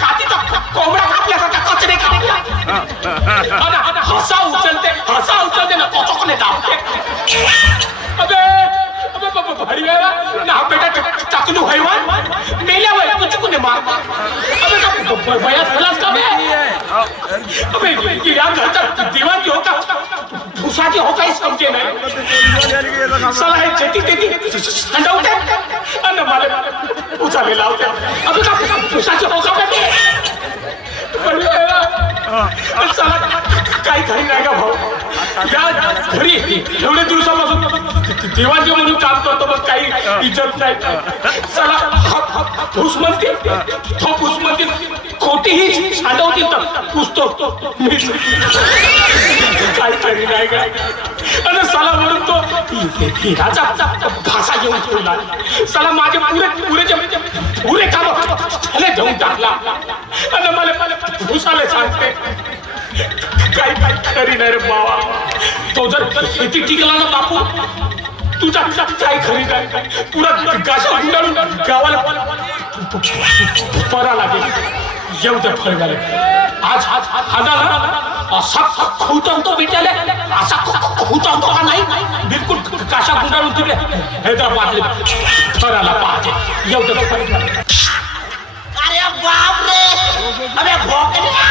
कातीचा कोंबडा कापल्यासारखा कचरे कापला हसा उचलते ना कोचोकने दाबते अबे भारी वेळा ना बेटा टाकलू हैवान मेल्या वय कुचकुने मार अबे का भया झालास का बे अबे या घरचा दिवाण की हो का फुसाची हो काही समजे नाही साला हे चेती तेती संडवते आणि मला उचाले लावते अबे का फुसाची हो का बे भारी वेळा साला काही घरी नाही का भाऊ या घरी एवढे दिवसापासून देवांचे म्हणून काम करतो मग काही इज्जत नाही चला फुस म्हणतील तो फुस म्हणतील खोटीही सांडवतील तर पुसतो काही तरी नाही का आणि साला म्हणून तो हिराचा भाषा घेऊन ठेवला साला माझे पुरे काम घेऊन टाकला आणि मला फुसाले सांगते काही खरी नाही रे बाबा तो जर शेती टिकला ना बापू तुझा काही खरी नाही पुरा गाशा गुंडाळून गावाला परा लागेल एवढं फळ झालं आज ना असा खुतवतो बेट्याला असा खुतवतो का नाही बिलकुल गाशा गुंडाळून तिकडे हैदराबादला फराला पाहते एवढं फळ झालं अरे बाप रे अबे भोकड्या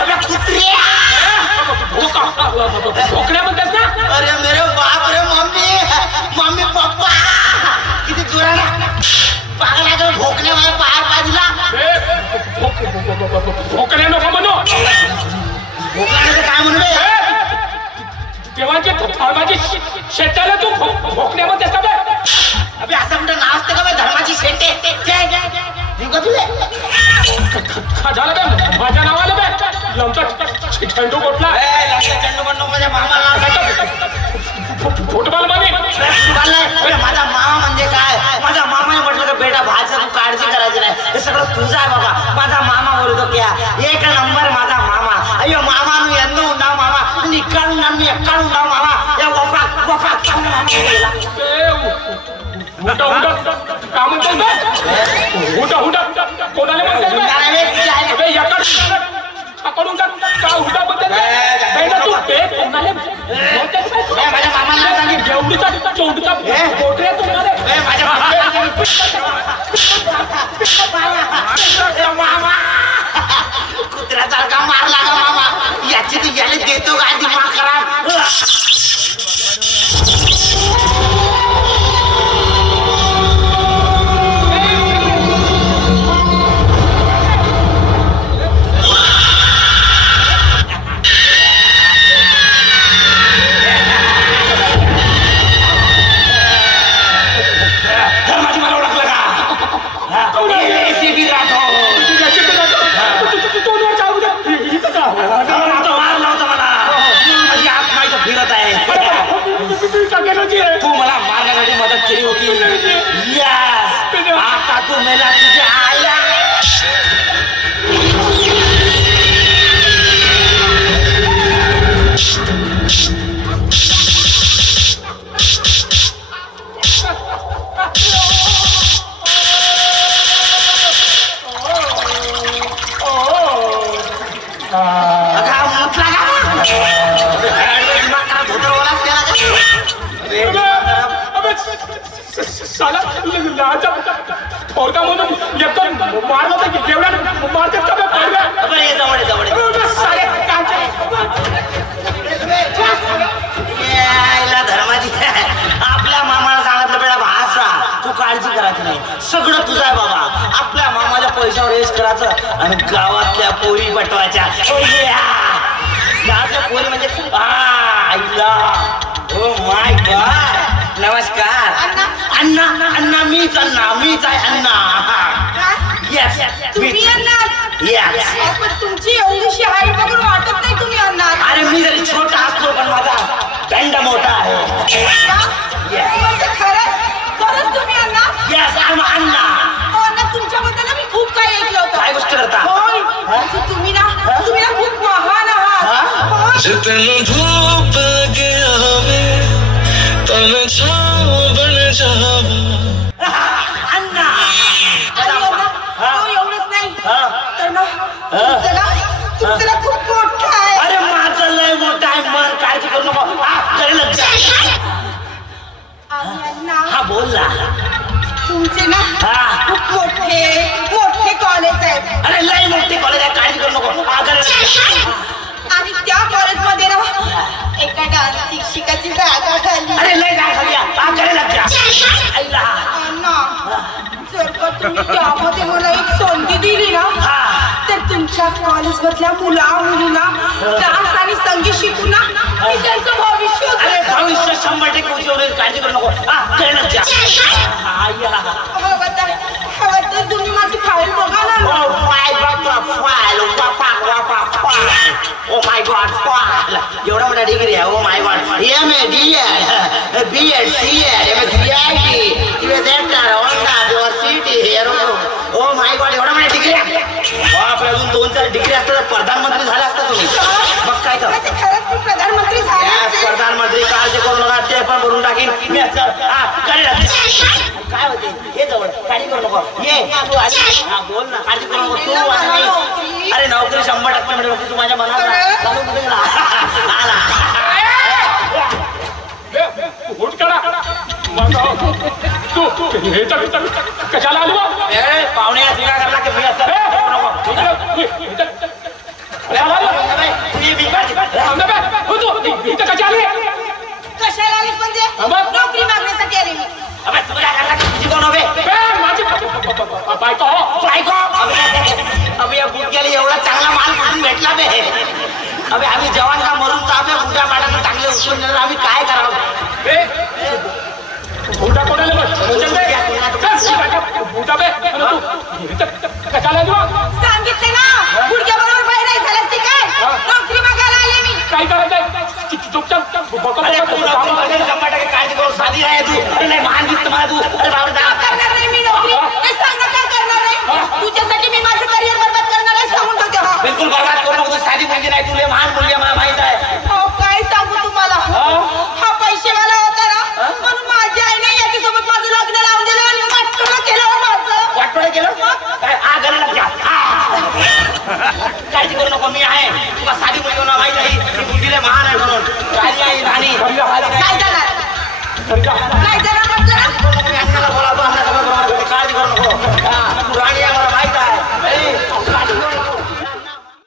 अबे कुत्रिया भोकड्या म्हणतात ना अरे मेरे बाप रे मम्मी पप्पा किती जोराने पागला तो भोकण्या मला पार दिला भोकड्या नको म्हणू भोकण्याचं काय म्हणू तेव्हाचे धर्माची शेटाला तू भोकण्यामध्ये असतात अबे असं कुठं नाव असतं का धर्माची शेटे झालं का माझ्या नावाला बे लंचा झेंडू कोटला माझ्या मामाला फुटबॉल मध्ये माझा मामा म्हणजे काय माझा मामाने म्हटलं का बेटा भाषा तू काळजी करायची नाही हे सगळं तुझं आहे बाबा माझा मामा बोलतो क्या एक नंबर माझा मामा अय्यो मामा नु ಎಂದೂ ಉಂಡಾವ ಮಾಮ ನಿಕ್ಕಳು ನನ್ನ ಎಕ್ಕಳು ಉಂಡಾವ ಮಾಮ या वफा हुंडा का म्हणतात बे हुंडा कोणाला म्हणतात बे एकाच पकडून का हुंडा म्हणतात बे तू बे कोणाला म्हणतात बे माझ्या मामाला सांगितलं जेवढीचा चौडीचा कोटरे तुम्हाला माझ्या मामा कुत्र्यासारखा मारला का मामा याची ती याला देतो का दिमाग खराब तू मला मारण्यासाठी मदत केली होती यस आता तू मेला तुझ्या आईला साला लाजा थोडा म्हणून एकदम मारला तर जेवढ्या मारतात का पडल्या अबे जवळ सारे यायला धर्माची आपल्या मामाला सांगितलं बेटा भाषा तू काळजी करायची नाही सगळं तुझं आहे बाबा आपल्या मामाच्या पैशावर रेस करायचं आणि गावातल्या पोरी पटवायच्या गावातल्या पोरी म्हणजे आईला ओ माय गॉड नमस्कार अण्णा अण्णा मीच आहे अण्णा यस तुम्ही अण्णा यस पण तुमची एवढीशी हाईट बघून वाटत नाही तुम्ही अण्णा अरे मी जरी छोटा असलो पण माझा दंड मोठा आहे खरंच तुम्ही अण्णा यस अण्णा अण्णा तुमच्याबद्दल मी खूप काही ऐकलं होतं काय गोष्ट करता होय तुम्ही ना खूप महान आहात जितने धूप लगे हमें तन छाँव बन जावा अण्णा तुम्ही त्यामध्ये मला एक संधी दिली ना तर तुमच्या कॉलेज मधल्या मुलींना डान्स आणि संगीत शिकू ना मी त्यांचं भविष्य अरे भविष्य 100% उजवरेल, काळजी करू नको. कळलं जा. तर तुम्ही माझी फाईल बघा ना. ओ माय गॉड, फाईल एवढा मोठा डिग्री आहे. Oh my God, MA, DEd, BEd, CEd, CIT, oh my God, एवढा मोठा डिग्री आहे. बापरे, अजून 2-4 डिग्री असतात तर प्रधानमंत्री झाले असता तुम्ही. मग काय कर, खरंच मी प्रधानमंत्री झाले. प्रधानमंत्री काळजी करू नका, ते पण भरून टाकीन मी. काय होते हे जवळ, काळजी करू नको. ये तू आली, बोल ना, काळजी करू नको तू. अरे नोकरी 100% मिळेल तू माझ्या मनात चालू कुठे गेला आला. उठ करा तू कशाला आलो पाहुण्या तुला करला की मी असं कशाला आलीस म्हणजे नोकरी मागण्यासाठी आली मी. अबे तुला करला की तुझी कोण हवे माझी बायको बायको. अबे या बुटक्याला एवढा चांगला माल कुठून भेटला बे. अबे आम्ही जवान का मरून तर बुटा पाडायला चांगले उचलून देणार, आम्ही काय करावं. बुटा कोणाला कशाला सांगितले ना गुडघ्या बरोबर बाहेर नाही झाल्यास ते काय नोकरी मागायला आले मी. काय करायचं चुपचाप काळजी करू, साधी आहे तू. अरे नाही मान दिसत मला तू. अरे बाबा करणार नाही मी नोकरी. हे सांग ना काय करणार नाही. तुझ्यासाठी मी माझं करिअर बरबाद करणार आहे सांगून ठेवते. बिलकुल बरबाद करू नको. साधी मुलगी नाही, तुला महान मुलगी मला माहित आहे. काय सांगू तुम्हाला, हा पैसेवाला होता ना म्हणून माझी आईने याच्यासोबत माझं लग्न लावून दिलं आणि वाटोळं केलं माझं. वाटोळं केलं काळजी करू नको, मी आहे. तुला साधी मुलगी मला माहित आहे, ती मुलगीला महान आहे म्हणून. काळजी आहे राणी काय जाणार